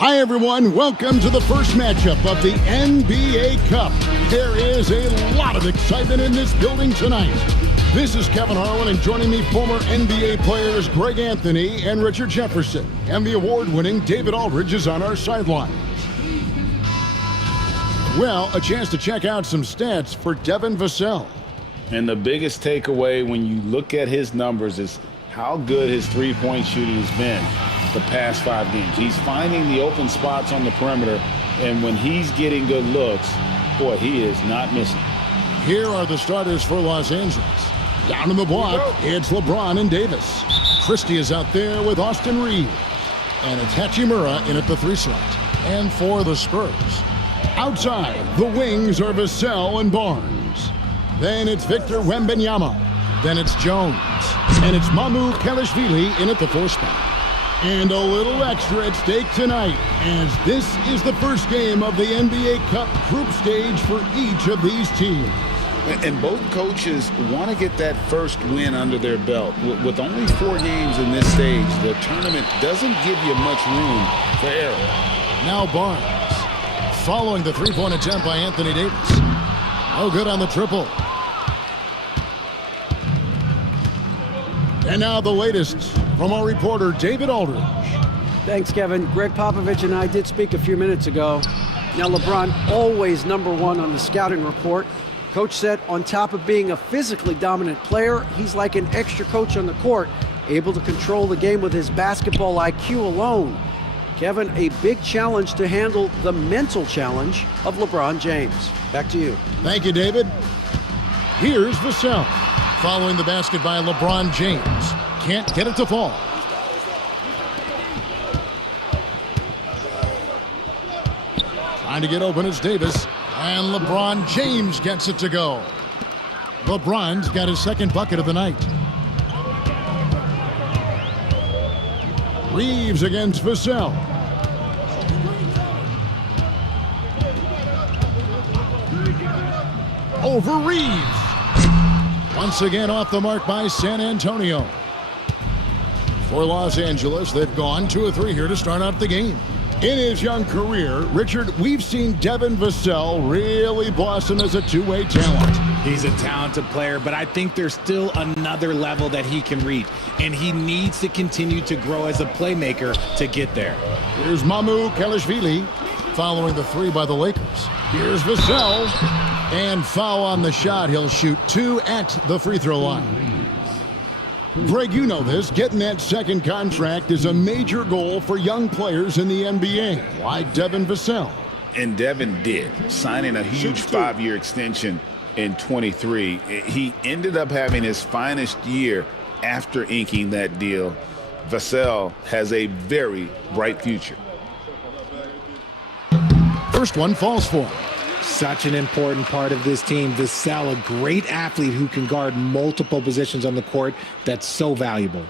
Hi everyone, welcome to the first matchup of the NBA Cup. There is a lot of excitement in this building tonight. This is Kevin Harlan, and joining me, former NBA players Greg Anthony and Richard Jefferson. And the award-winning David Aldridge is on our sideline. Well, a chance to check out some stats for Devin Vassell. And the biggest takeaway when you look at his numbers is how good his three-point shooting has been the past 5 games. He's finding the open spots on the perimeter, and when he's getting good looks, boy, he is not missing. Here are the starters for Los Angeles. Down in the block, it's LeBron and Davis. Christie is out there with Austin Reeves. And it's Hachimura in at the 3 slot. And for the Spurs, outside, the wings are Vassell and Barnes. Then it's Victor Wembanyama. Then it's Jones. And it's Mamu Kelishvili in at the 4 spot. And a little extra at stake tonight, as this is the first game of the NBA Cup group stage for each of these teams. And both coaches want to get that first win under their belt. With only 4 games in this stage, the tournament doesn't give you much room for error. Now Barnes, following the 3-point attempt by Anthony Davis. No good on the triple. And now the latest from our reporter, David Aldridge. Thanks, Kevin. Greg Popovich and I did speak a few minutes ago. Now, LeBron always #1 on the scouting report. Coach said on top of being a physically dominant player, he's like an extra coach on the court, able to control the game with his basketball IQ alone. Kevin, a big challenge to handle the mental challenge of LeBron James. Back to you. Thank you, David. Here's Vassell. Following the basket by LeBron James. Can't get it to fall. Trying to get open is Davis. And LeBron James gets it to go. LeBron's got his second bucket of the night. Reeves against Vassell. Over Reeves. Once again off the mark by San Antonio. For Los Angeles, they've gone 2 of 3 here to start out the game. In his young career, Richard, we've seen Devin Vassell really blossom as a two-way talent. He's a talented player, but I think there's still another level that he can reach, and he needs to continue to grow as a playmaker to get there. Here's Mamu Kelishvili following the 3 by the Lakers. Here's Vassell, and foul on the shot. He'll shoot 2 at the free throw line. Greg, you know this. Getting that second contract is a major goal for young players in the NBA, like Devin Vassell. And Devin did, signing a huge 5-year extension in 23. He ended up having his finest year after inking that deal. Vassell has a very bright future. First one falls for him. Such an important part of this team. Vassell, a great athlete who can guard multiple positions on the court. That's so valuable.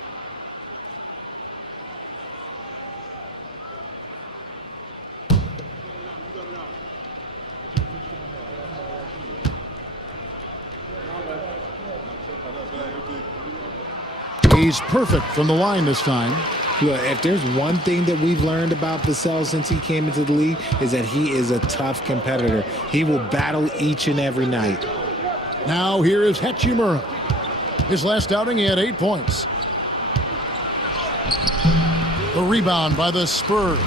He's perfect from the line this time. If there's one thing that we've learned about Vassell since he came into the league, is that he is a tough competitor. He will battle each and every night. Now here is Hachimura. His last outing, he had 8 points. The rebound by the Spurs.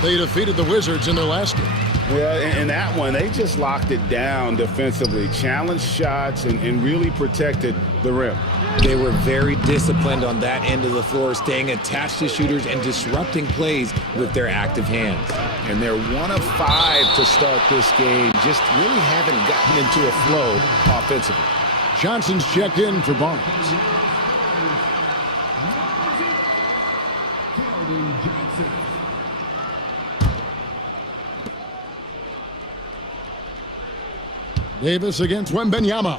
They defeated the Wizards in their last game. Yeah, in that one, they just locked it down defensively, challenged shots, and really protected the rim. They were very disciplined on that end of the floor, staying attached to shooters and disrupting plays with their active hands. And they're 1 of 5 to start this game. Just really haven't gotten into a flow offensively. Johnson's checked in for Barnes. Davis against Wembanyama.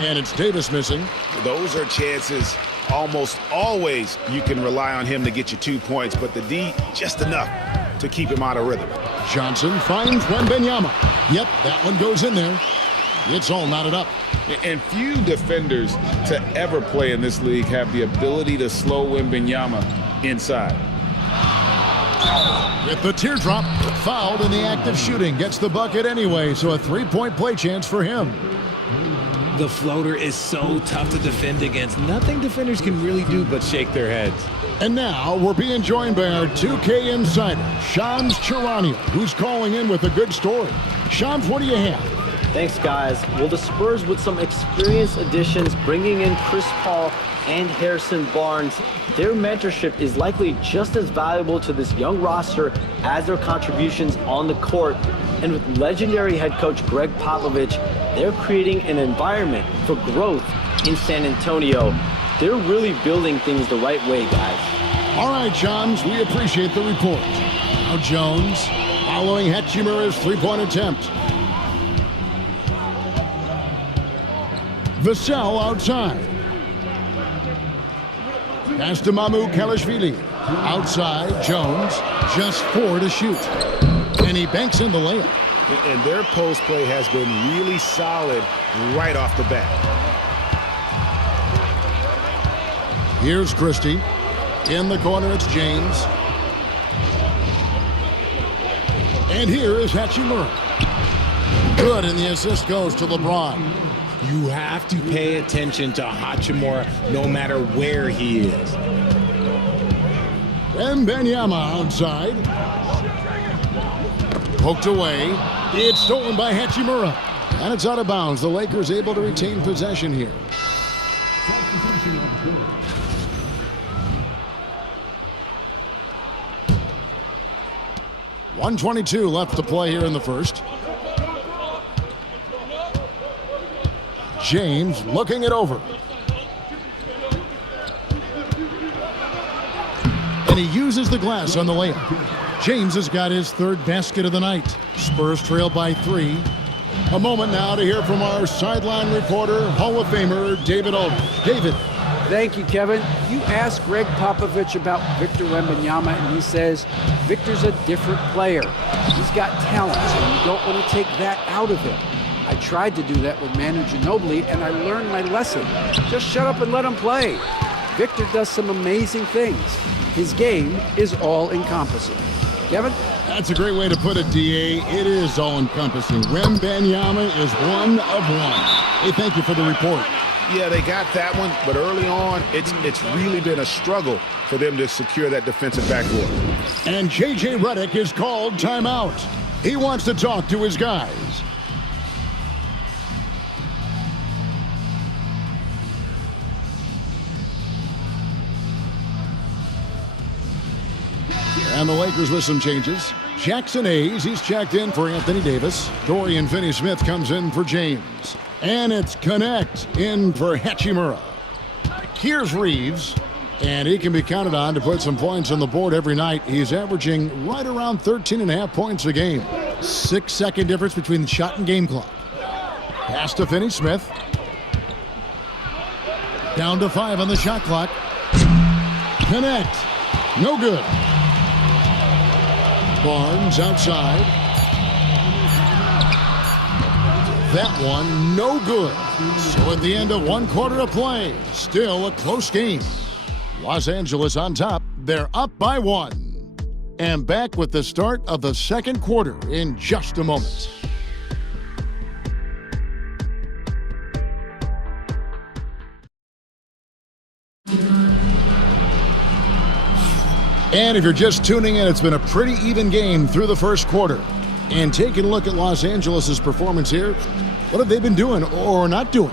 And it's Davis missing. Those are chances almost always you can rely on him to get you 2 points, but the D just enough to keep him out of rhythm. Johnson finds Wembanyama. Yep, that one goes in there. It's all knotted up. And few defenders to ever play in this league have the ability to slow Wembanyama inside. With the teardrop, fouled in the act of shooting. Gets the bucket anyway, so a three-point play chance for him. The floater is so tough to defend against. Nothing defenders can really do but shake their heads. And now we're being joined by our 2K insider, Shams Charania, who's calling in with a good story. Shams, what do you have? Thanks, guys. Well, the Spurs, with some experienced additions, bringing in Chris Paul and Harrison Barnes, their mentorship is likely just as valuable to this young roster as their contributions on the court. And with legendary head coach Greg Popovich, they're creating an environment for growth in San Antonio. They're really building things the right way, guys. All right, Shams, we appreciate the report. Now Jones, following Hachimura's three-point attempt. Vassell outside. Pass to Mamu Kalashvili. Outside, Jones, just 4 to shoot. And he banks in the layup. And their post play has been really solid right off the bat. Here's Christie. In the corner, it's James. And here is Hachimura. Good, and the assist goes to LeBron. You have to pay attention to Hachimura no matter where he is. Wembanyama outside. Poked away. It's stolen by Hachimura. And it's out of bounds. The Lakers able to retain possession here. .122 left to play here in the first. James looking it over. And he uses the glass on the layup. James has got his third basket of the night. Spurs trail by 3. A moment now to hear from our sideline reporter, Hall of Famer David Olden. David. Thank you, Kevin. You asked Greg Popovich about Victor Wembanyama, and he says Victor's a different player. He's got talent, and you don't want to take that out of him. I tried to do that with Manu Ginobili, and I learned my lesson. Just shut up and let him play. Victor does some amazing things. His game is all-encompassing. Kevin? That's a great way to put it, D.A. It is all-encompassing. Wembanyama is one of one. Hey, thank you for the report. Yeah, they got that one, but early on, it's really been a struggle for them to secure that defensive backboard. And J.J. Redick is called timeout. He wants to talk to his guys. And the Lakers with some changes. Jackson Hayes, he's checked in for Anthony Davis. Dorian Finney-Smith comes in for James. And it's Connect in for Hachimura. Here's Reeves, and he can be counted on to put some points on the board every night. He's averaging right around 13.5 points a game. 6-second difference between the shot and game clock. Pass to Finney-Smith. Down to 5 on the shot clock. Connect. No good. Barnes outside. That one no good. So at the end of 1 quarter of play, still a close game. Los Angeles on top. They're up by 1. And back with the start of the second quarter in just a moment. And if you're just tuning in, it's been a pretty even game through the first quarter. And taking a look at Los Angeles' performance here, what have they been doing or not doing?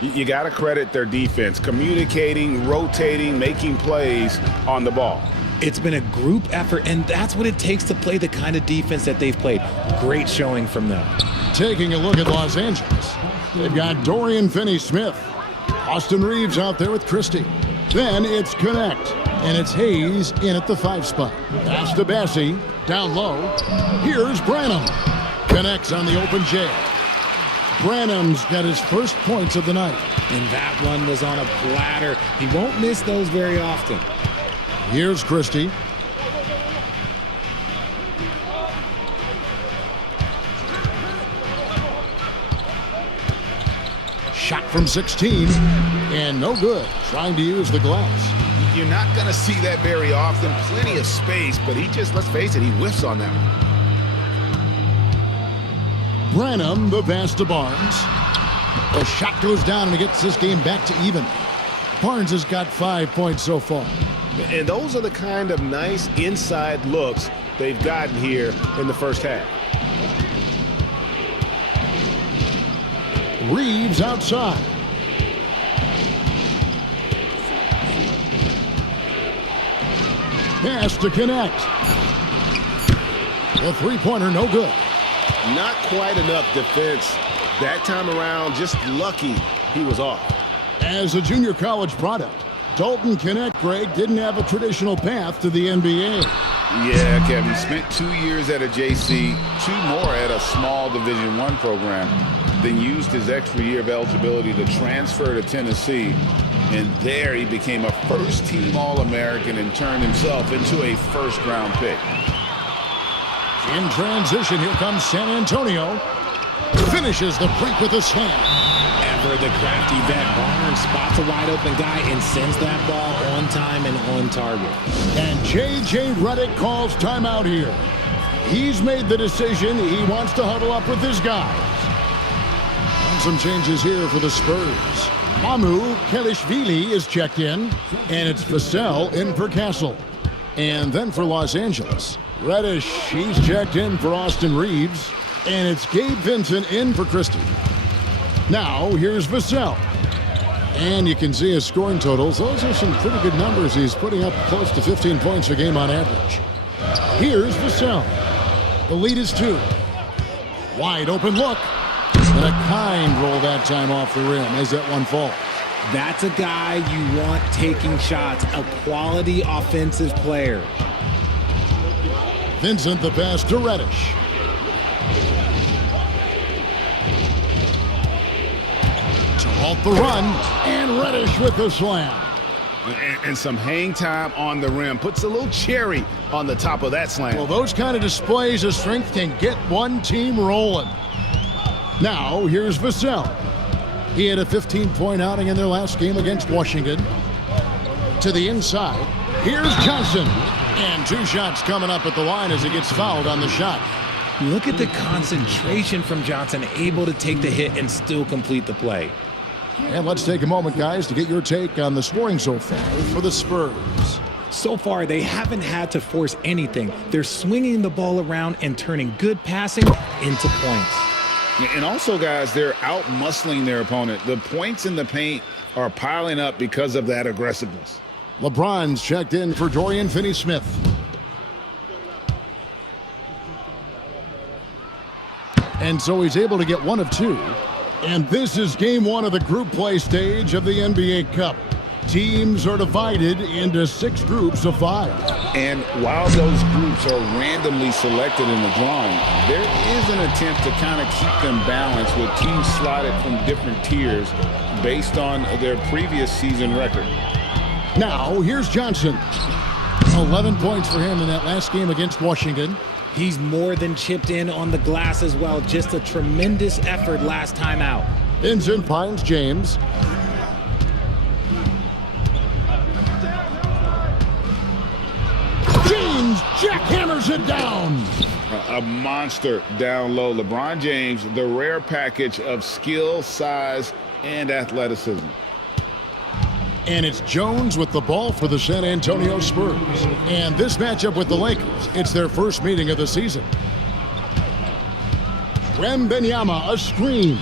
You got to credit their defense, communicating, rotating, making plays on the ball. It's been a group effort, and that's what it takes to play the kind of defense that they've played. Great showing from them. Taking a look at Los Angeles, they've got Dorian Finney-Smith. Austin Reeves out there with Christie. Then it's Connect, and it's Hayes in at the 5 spot. Pass to Bassie, down low. Here's Branham. Connects on the open J. Branham's got his first points of the night. And that one was on a platter. He won't miss those very often. Here's Christie. Shot from 16, and no good. Trying to use the glass. You're not going to see that very often. Plenty of space, but he just, let's face it, he whiffs on that one. Branham, the pass to Barnes. The shot goes down and it gets this game back to even. Barnes has got 5 points so far. And those are the kind of nice inside looks they've gotten here in the first half. Reeves outside. Pass to connect. The three-pointer, no good. Not quite enough defense that time around. Just lucky he was off. As a junior college product, Dalton Knecht, Greg, didn't have a traditional path to the NBA. Yeah, Kevin, spent 2 years at a JC, 2 more at a small Division I program, then used his extra year of eligibility to transfer to Tennessee. And there he became a first-team All-American and turned himself into a first-round pick. In transition, here comes San Antonio. Finishes the break with a slam. Ever the crafty vet, Barnes spots a wide open guy and sends that ball on time and on target. And J.J. Redick calls timeout here. He's made the decision. He wants to huddle up with his guys. And some changes here for the Spurs. Mamu Kelishvili is checked in, and it's Vassell in for Castle. And then for Los Angeles, Reddish, he's checked in for Austin Reeves, and it's Gabe Vincent in for Christie. Now, here's Vassell. And you can see his scoring totals. Those are some pretty good numbers. He's putting up close to 15 points a game on average. Here's Vassell. The lead is 2. Wide open look. And a kind roll that time off the rim as that one falls. That's a guy you want taking shots, a quality offensive player. Vincent the pass to Reddish. To halt the run, and Reddish with the slam. And some hang time on the rim. Puts a little cherry on the top of that slam. Well, those kind of displays of strength can get one team rolling. Now, here's Vassell. He had a 15-point outing in their last game against Washington. To the inside, here's Johnson. And 2 shots coming up at the line as he gets fouled on the shot. Look at the concentration from Johnson, able to take the hit and still complete the play. And let's take a moment, guys, to get your take on the scoring so far for the Spurs. So far, they haven't had to force anything. They're swinging the ball around and turning good passing into points. And also, guys, they're out-muscling their opponent. The points in the paint are piling up because of that aggressiveness. LeBron's checked in for Dorian Finney-Smith. And so he's able to get 1 of 2. And this is game 1 of the group play stage of the NBA Cup. Teams are divided into 6 groups of 5. And while those groups are randomly selected in the drawing, there is an attempt to kind of keep them balanced with teams slotted from different tiers based on their previous season record. Now, here's Johnson. 11 points for him in that last game against Washington. He's more than chipped in on the glass as well. Just a tremendous effort last time out. Vincent finds James. James jackhammers it down. A monster down low. LeBron James, the rare package of skill, size, and athleticism. And it's Jones with the ball for the San Antonio Spurs. And this matchup with the Lakers, it's their first meeting of the season. Wembanyama, a screen.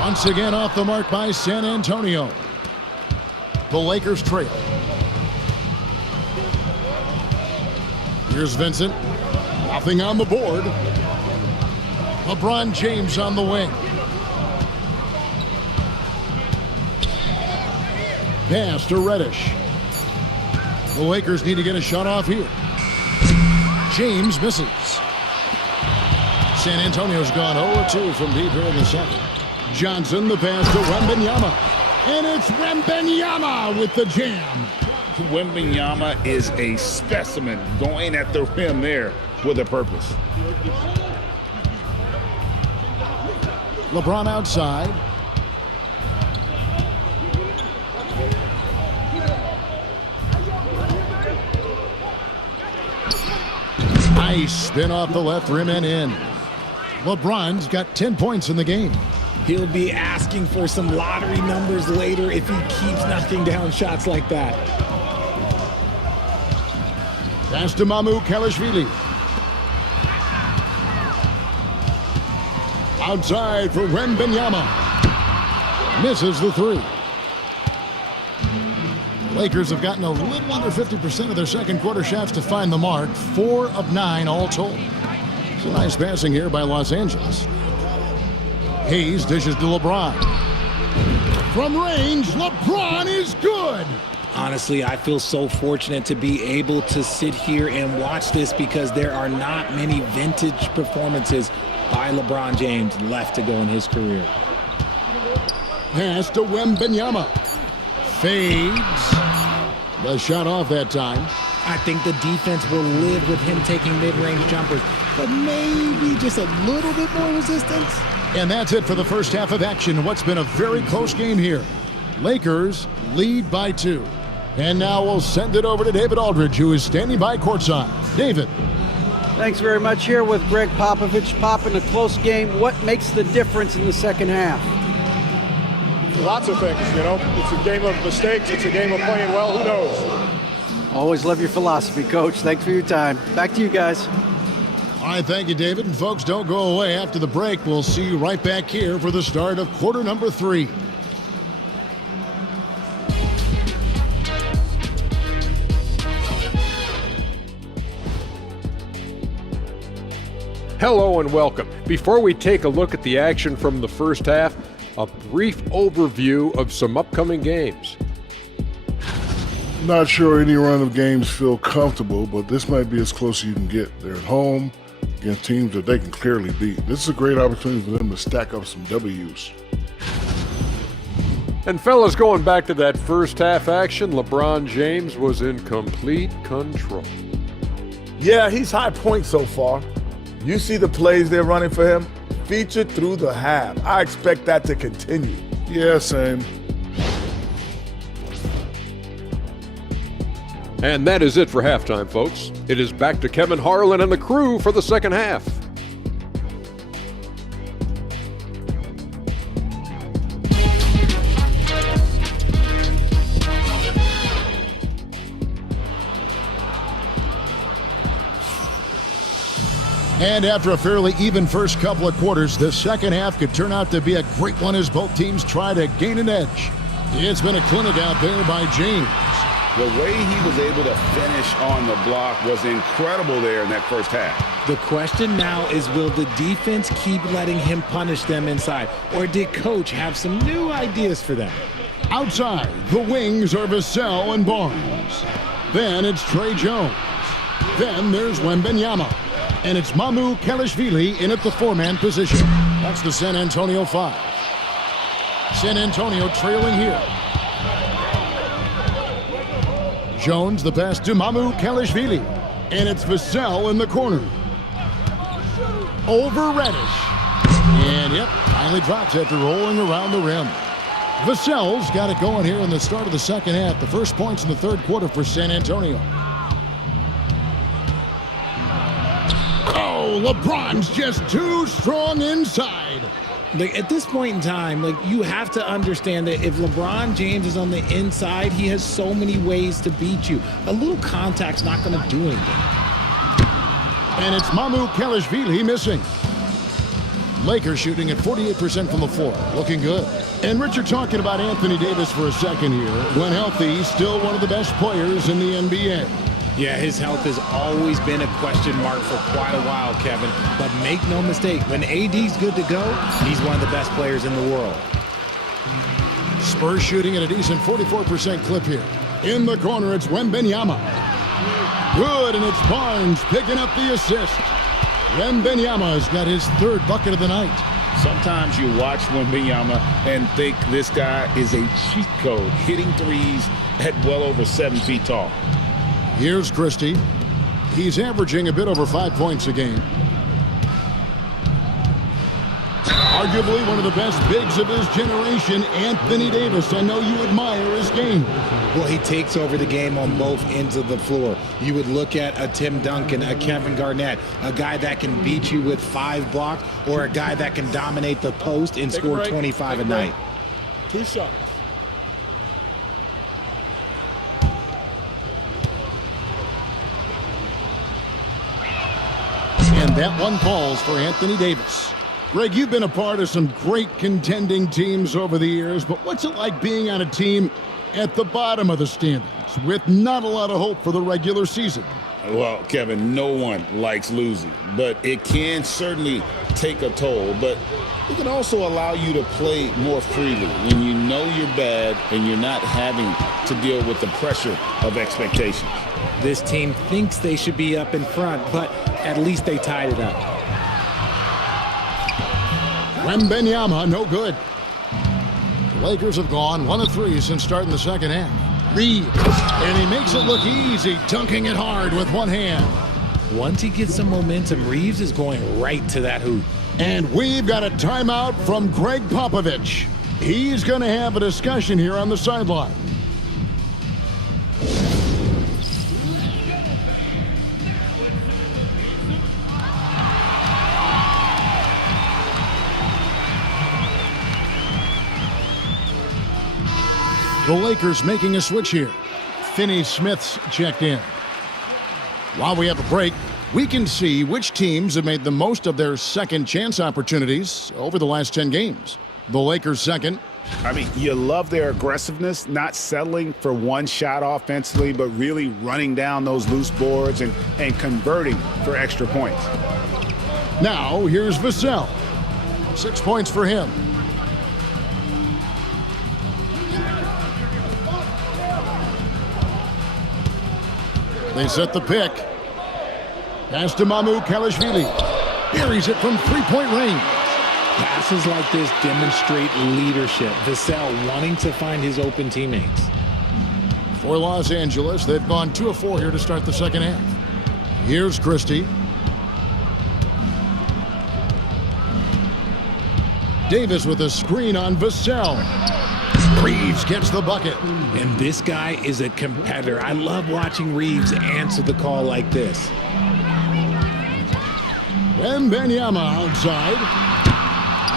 Once again off the mark by San Antonio. The Lakers trail. Here's Vincent. Nothing on the board. LeBron James on the wing. Pass to Reddish. The Lakers need to get a shot off here. James misses. San Antonio's gone 0-2 from deep here in the second. Johnson, the pass to Wembanyama. And it's Wembanyama with the jam. Wembanyama is a specimen going at the rim there with a purpose. LeBron outside. Nice spin off the left rim and in. LeBron's got 10 points in the game. He'll be asking for some lottery numbers later if he keeps knocking down shots like that. Pass to Kelishvili. Outside for Wembanyama. Misses the three. Lakers have gotten a little under 50% of their second quarter shots to find the mark. 4 of 9 all told. It's a nice passing here by Los Angeles. Hayes dishes to LeBron. From range, LeBron is good. Honestly, I feel so fortunate to be able to sit here and watch this because there are not many vintage performances by LeBron James left to go in his career. Pass to Wembanyama. Fades. The shot off that time. I think the defense will live with him taking mid-range jumpers, but maybe just a little bit more resistance. And that's it for the first half of action. What's been a very close game here. Lakers lead by 2. And now we'll send it over to David Aldridge, who is standing by courtside. David. Thanks very much. Here with Greg Popovich. Pop, in a close game, what makes the difference in the second half? Lots of things, you know. It's a game of mistakes. It's a game of playing well. Who knows? Always love your philosophy, Coach. Thanks for your time. Back to you guys. All right, thank you, David. And folks, don't go away. After the break, we'll see you right back here for the start of quarter number 3. Hello and welcome. Before we take a look at the action from the first half, a brief overview of some upcoming games. Not sure any run of games feel comfortable, but this might be as close as you can get. They're at home against teams that they can clearly beat. This is a great opportunity for them to stack up some W's. And fellas, going back to that first half action, LeBron James was in complete control. Yeah, he's high point so far. You see the plays they're running for him? Featured through the half. I expect that to continue. Yeah, same. And that is it for halftime, folks. It is back to Kevin Harlan and the crew for the second half. And after a fairly even first couple of quarters, the second half could turn out to be a great one as both teams try to gain an edge. It's been a clinic out there by James. The way he was able to finish on the block was incredible there in that first half. The question now is, will the defense keep letting him punish them inside? Or did Coach have some new ideas for them? Outside, the wings are Vassell and Barnes. Then it's Trey Jones. Then there's Wembanyama. And it's Kelishvili in at the 4-man position. That's the San Antonio 5. San Antonio trailing here. Jones, the pass to Kelishvili. And it's Vassell in the corner. Over Reddish. And yep, finally drops after rolling around the rim. Vassell's got it going here in the start of the second half. The first points in the third quarter for San Antonio. Oh, LeBron's just too strong inside. At this point in time, you have to understand that if LeBron James is on the inside, he has so many ways to beat you. A little contact's not going to do anything. And it's Kelishvili missing. Lakers shooting at 48% from the floor. Looking good. And Richard, talking about Anthony Davis for a second here. When healthy, still one of the best players in the NBA. Yeah, his health has always been a question mark for quite a while, Kevin. But make no mistake, when AD's good to go, he's one of the best players in the world. Spurs shooting at a decent 44% clip here. In the corner, it's Wembanyama. Good, and it's Barnes picking up the assist. Wembanyama's got his third bucket of the night. Sometimes you watch Wembanyama and think this guy is a cheat code, hitting threes at well over 7 feet tall. Here's Christie. He's averaging a bit over 5 points a game. Arguably one of the best bigs of his generation, Anthony Davis. I know you admire his game. Well, he takes over the game on both ends of the floor. You would look at a Tim Duncan, a Kevin Garnett, a guy that can beat you with 5 blocks, or a guy that can dominate the post and score 25 a night. 2 shots. And that one falls for Anthony Davis. Greg, you've been a part of some great contending teams over the years, but what's it like being on a team at the bottom of the standings with not a lot of hope for the regular season? Well, Kevin, no one likes losing, but it can certainly take a toll. But it can also allow you to play more freely when you know you're bad and you're not having to deal with the pressure of expectations. This team thinks they should be up in front, but at least they tied it up. Wembanyama, no good. The Lakers have gone 1 of 3 since starting the second half. Reeves, and he makes it look easy, dunking it hard with one hand. Once he gets some momentum, Reeves is going right to that hoop. And we've got a timeout from Greg Popovich. He's going to have a discussion here on the sideline. The Lakers making a switch here. Finney-Smith's checked in. While we have a break, we can see which teams have made the most of their second chance opportunities over the last 10 games. The Lakers second. I mean, you love their aggressiveness, not settling for one shot offensively, but really running down those loose boards and converting for extra points. Now, here's Vassell. 6 points for him. They set the pick. Pass to Mamu Kalashvili. Buries it from three-point range. Passes like this demonstrate leadership. Vassell wanting to find his open teammates. For Los Angeles, they've gone 2 of 4 here to start the second half. Here's Christie. Davis with a screen on Vassell. Reeves gets the bucket. And this guy is a competitor. I love watching Reeves answer the call like this. Wembanyama outside.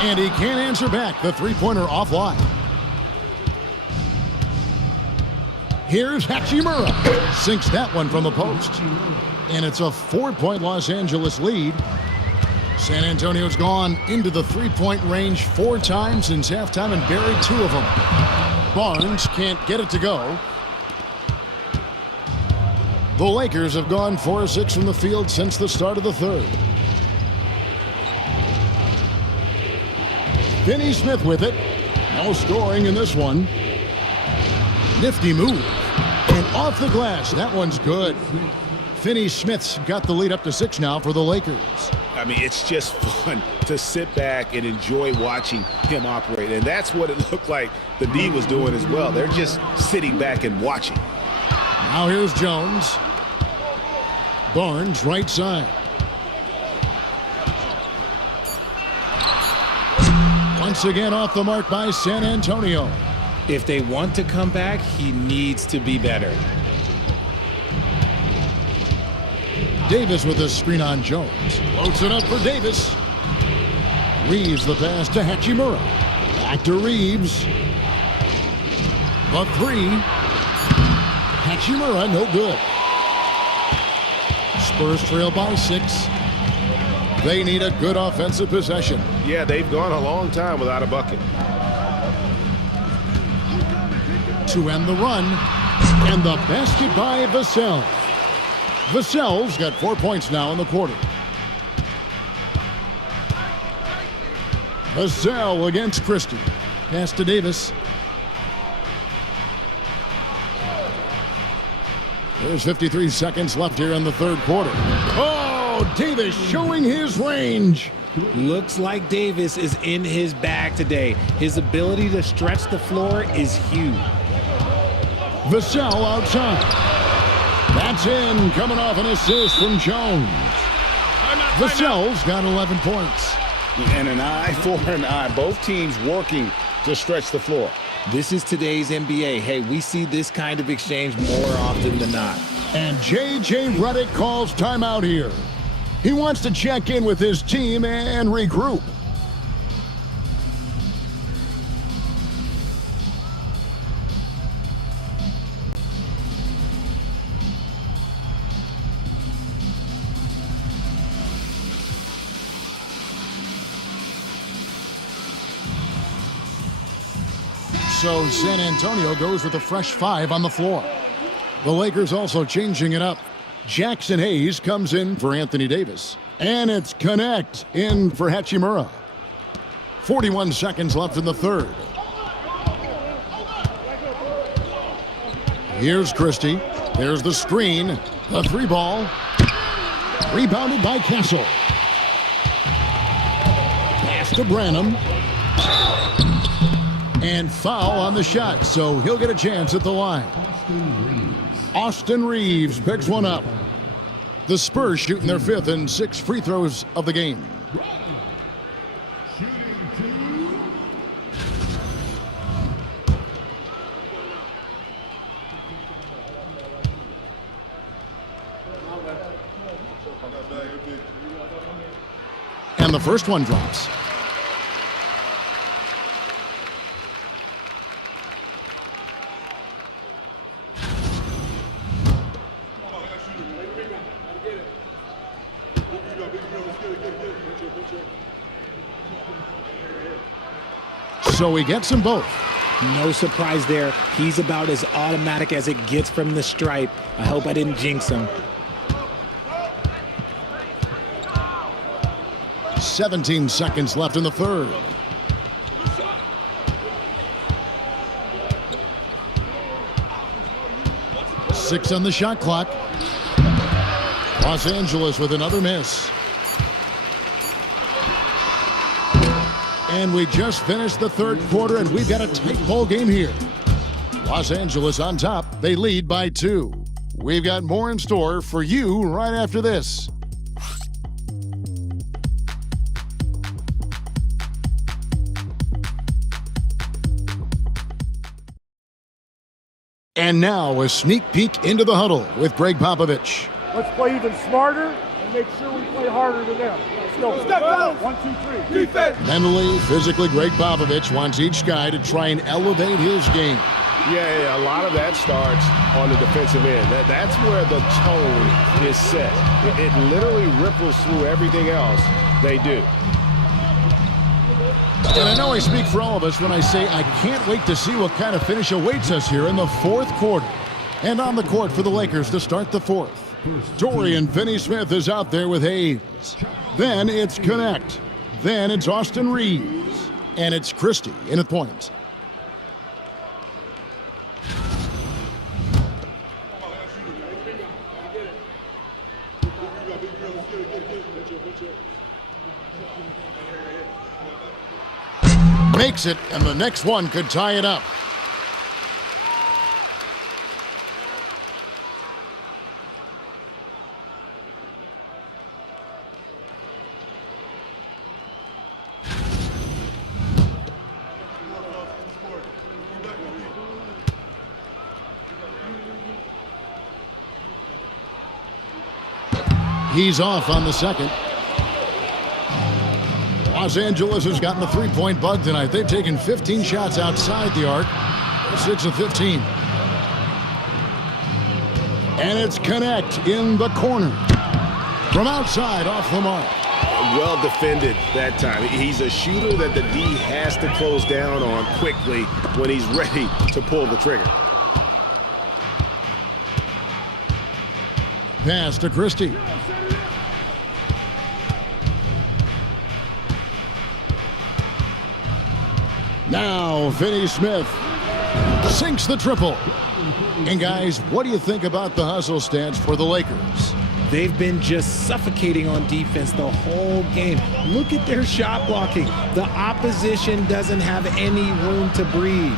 And he can't answer back. The three-pointer offline. Here's Hachimura. Sinks that one from the post. And it's a 4-point Los Angeles lead. San Antonio's gone into the three-point range 4 times since halftime and buried 2 of them. Barnes can't get it to go. The Lakers have gone 4 of 6 from the field since the start of the third. Finney-Smith with it. No scoring in this one. Nifty move. And off the glass. That one's good. Finney-Smith's got the lead up to 6 now for the Lakers. I mean, it's just fun to sit back and enjoy watching him operate. And that's what it looked like the D was doing as well. They're just sitting back and watching. Now here's Jones. Barnes, right side. Once again off the mark by San Antonio. If they want to come back, he needs to be better. Davis with a screen on Jones. Floats it up for Davis. Reeves the pass to Hachimura. Back to Reeves. The 3. Hachimura, no good. Spurs trail by 6. They need a good offensive possession. Yeah, they've gone a long time without a bucket. To end the run. And the basket by Vassell. Vassell's got 4 points now in the quarter. Vassell against Christie. Pass to Davis. There's 53 seconds left here in the third quarter. Oh, Davis showing his range. Looks like Davis is in his bag today. His ability to stretch the floor is huge. Vassell outside. That's in, coming off an assist from Jones. Vassell's got 11 points. And an eye for an eye. Both teams working to stretch the floor. This is today's NBA. Hey, we see this kind of exchange more often than not. And J.J. Redick calls timeout here. He wants to check in with his team and regroup. So San Antonio goes with a fresh 5 on the floor. The Lakers also changing it up. Jackson Hayes comes in for Anthony Davis. And it's Connect in for Hachimura. 41 seconds left in the third. Here's Christie. There's the screen. The 3-ball. Rebounded by Castle. Pass to Branham. And foul on the shot, so he'll get a chance at the line. Austin Reeves picks one up. The Spurs shooting their 5th and 6 free throws of the game. And the first one drops. So he gets them both. No surprise there. He's about as automatic as it gets from the stripe. I hope I didn't jinx him. 17 seconds left in the third. Six on the shot clock. Los Angeles with another miss. And we just finished the third quarter, and we've got a tight ball game here. Los Angeles on top. They lead by 2. We've got more in store for you right after this. And now a sneak peek into the huddle with Greg Popovich. Let's play even smarter and make sure we play harder than them. Let's go. Step out. 1, 2, 3. Defense. Mentally, physically, Greg Popovich wants each guy to try and elevate his game. Yeah, a lot of that starts on the defensive end. That's where the tone is set. It literally ripples through everything else they do. And I know I speak for all of us when I say I can't wait to see what kind of finish awaits us here in the fourth quarter. And on the court for the Lakers to start the fourth. Dorian Finney-Smith is out there with Hayes. Then it's Connect. Then it's Austin Reeves. And it's Christie in at point. Makes it, and the next one could tie it up. He's off on the second. Los Angeles has gotten the three-point bug tonight. They've taken 15 shots outside the arc. 6 of 15. And it's Connect in the corner. From outside, off the mark. Well defended that time. He's a shooter that the D has to close down on quickly when he's ready to pull the trigger. Pass to Christie. Now, Finney-Smith sinks the triple. And guys, what do you think about the hustle stance for the Lakers? They've been just suffocating on defense the whole game. Look at their shot blocking. The opposition doesn't have any room to breathe.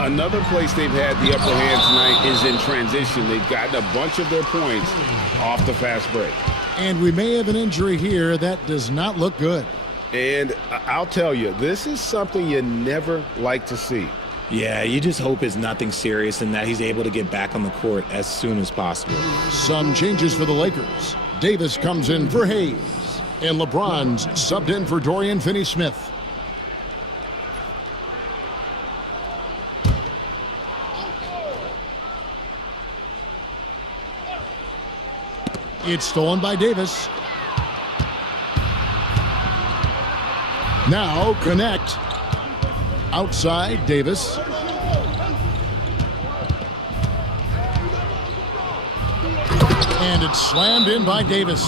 Another place they've had the upper hand tonight is in transition. They've gotten a bunch of their points off the fast break. And we may have an injury here that does not look good. And I'll tell you, this is something you never like to see. Yeah, you just hope it's nothing serious and that he's able to get back on the court as soon as possible. Some changes for the Lakers. Davis comes in for Hayes, and LeBron's subbed in for Dorian Finney-Smith. It's stolen by Davis. Now connect. Outside, Davis. And it's slammed in by Davis.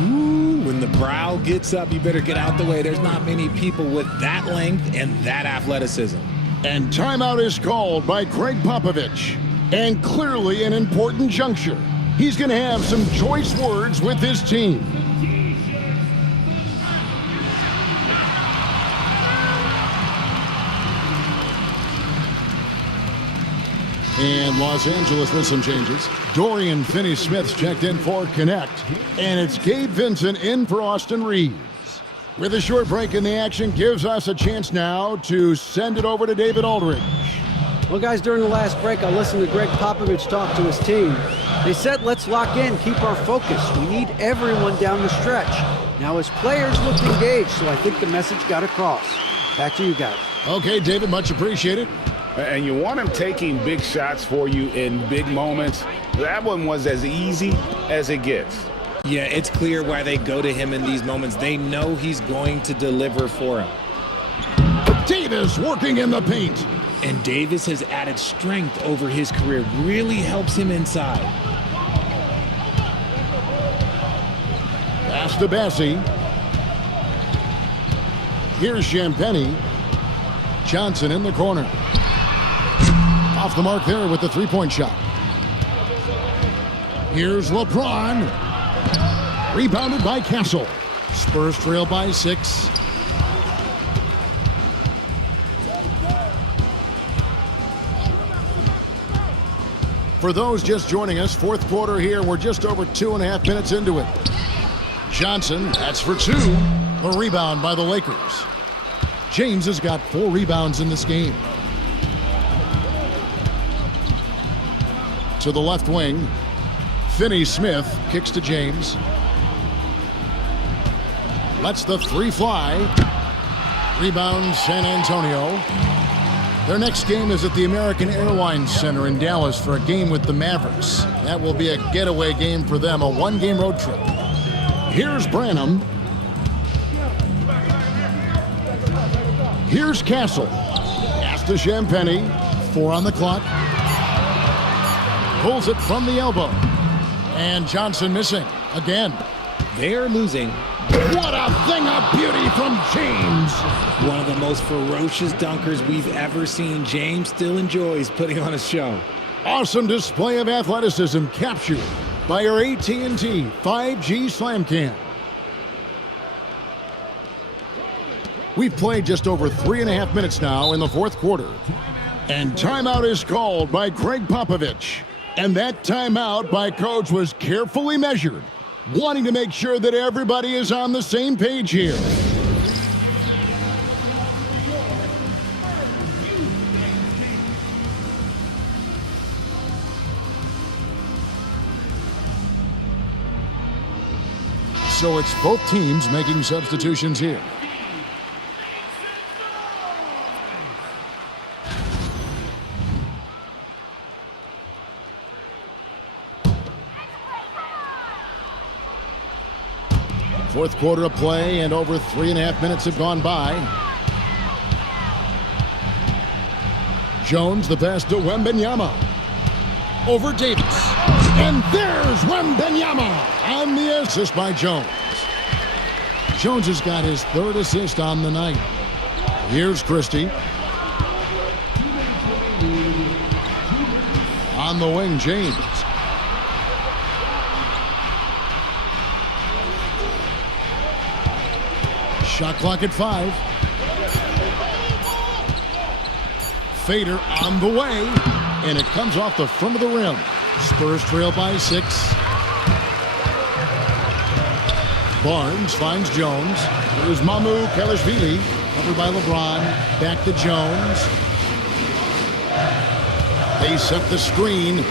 Ooh, when the brow gets up, you better get out the way. There's not many people with that length and that athleticism. And timeout is called by Greg Popovich. And clearly an important juncture. He's going to have some choice words with his team. And Los Angeles with some changes. Dorian Finney-Smith's checked in for Connect. And it's Gabe Vincent in for Austin Reeves. With a short break in the action, gives us a chance now to send it over to David Aldridge. Well, guys, during the last break, I listened to Greg Popovich talk to his team. They said, let's lock in, keep our focus. We need everyone down the stretch. Now, his players looked engaged, so I think the message got across. Back to you guys. Okay, David, much appreciated. And you want him taking big shots for you in big moments. That one was as easy as it gets. Yeah, it's clear why they go to him in these moments. They know he's going to deliver for them. Davis working in the paint. And Davis has added strength over his career. Really helps him inside. Pass to Bassie. Here's Champagnie. Johnson in the corner. Off the mark there with the three-point shot. Here's LeBron. Rebounded by Castle. Spurs trail by 6. For those just joining us, fourth quarter here. We're just over 2.5 minutes into it. Johnson, that's for 2. A rebound by the Lakers. James has got 4 rebounds in this game. To the left wing, Finney-Smith kicks to James. Lets the 3 fly. Rebound San Antonio. Their next game is at the American Airlines Center in Dallas for a game with the Mavericks. That will be a getaway game for them, a 1-game road trip. Here's Branham. Here's Castle. Pass to Champagnie. 4 on the clock. Pulls it from the elbow. And Johnson missing again. They're losing. What a thing of beauty from James. One of the most ferocious dunkers we've ever seen. James still enjoys putting on a show. Awesome display of athleticism captured by our AT&T 5G Slam Cam. We've played just over 3.5 minutes now in the fourth quarter. And timeout is called by Greg Popovich. And that timeout by Coach was carefully measured, wanting to make sure that everybody is on the same page here. So it's both teams making substitutions here. Fourth quarter of play, and over 3.5 minutes have gone by. Jones, the pass to Wembanyama. Over Davis. And there's Wembanyama on the assist by Jones. Jones has got his 3rd assist on the night. Here's Christie. On the wing, James. Shot clock at 5. Fader on the way, and it comes off the front of the rim. Spurs trail by 6. Barnes finds Jones. Here's Mamu Kelishvili, covered by LeBron. Back to Jones. They set the screen. Those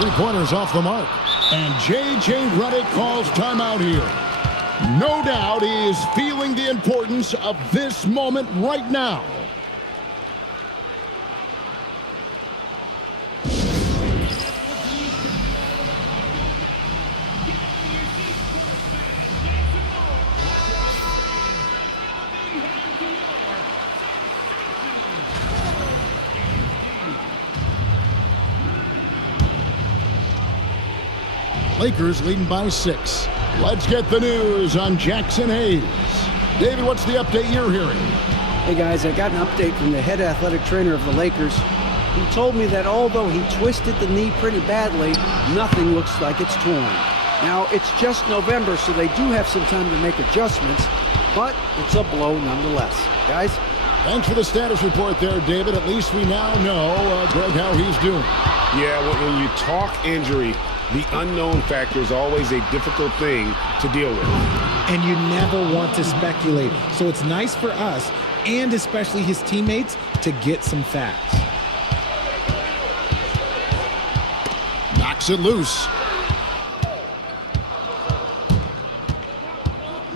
three-pointers off the mark. And J.J. Redick calls timeout here. No doubt he is feeling the importance of this moment right now. Lakers leading by 6. Let's get the news on Jackson Hayes. David, what's the update you're hearing? Hey guys, I got an update from the head athletic trainer of the Lakers. He told me that although he twisted the knee pretty badly, nothing looks like it's torn. Now, it's just November, so they do have some time to make adjustments, but it's a blow nonetheless. Guys? Thanks for the status report there, David. At least we now know, Greg, how he's doing. Yeah, when you talk injury, the unknown factor is always a difficult thing to deal with. And you never want to speculate. So it's nice for us, and especially his teammates, to get some facts. Knocks it loose.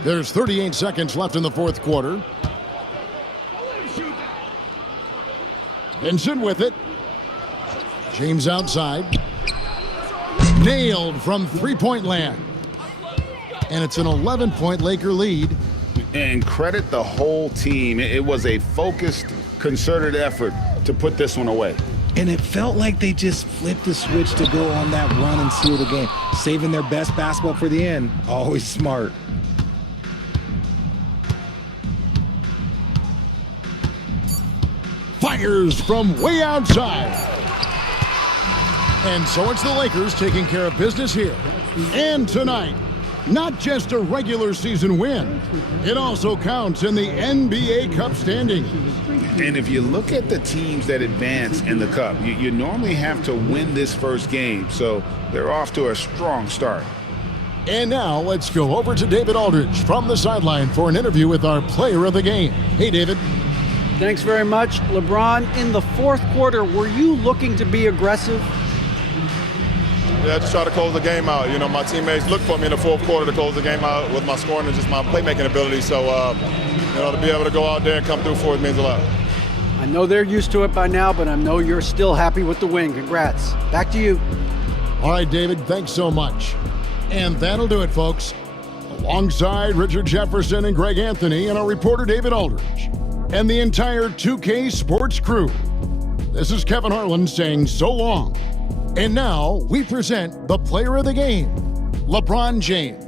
There's 38 seconds left in the fourth quarter. Vincent with it. James outside. Nailed from three-point land. And it's an 11-point Laker lead. And credit the whole team. It was a focused, concerted effort to put this one away. And it felt like they just flipped the switch to go on that run and seal the game. Saving their best basketball for the end. Always smart. Fires from way outside. And so it's the Lakers taking care of business here. And tonight, not just a regular season win, it also counts in the NBA Cup standings. And if you look at the teams that advance in the Cup, you normally have to win this first game, so they're off to a strong start. And now let's go over to David Aldridge from the sideline for an interview with our player of the game. Hey, David. Thanks very much. LeBron, in the fourth quarter, were you looking to be aggressive? Yeah, just try to close the game out. You know, my teammates look for me in the fourth quarter to close the game out with my scoring and just my playmaking ability. So, you know, to be able to go out there and come through for it means a lot. I know they're used to it by now, but I know you're still happy with the win. Congrats. Back to you. All right, David, thanks so much. And that'll do it, folks. Alongside Richard Jefferson and Greg Anthony and our reporter David Aldridge and the entire 2K Sports crew, this is Kevin Harlan saying so long. And now we present the player of the game, LeBron James.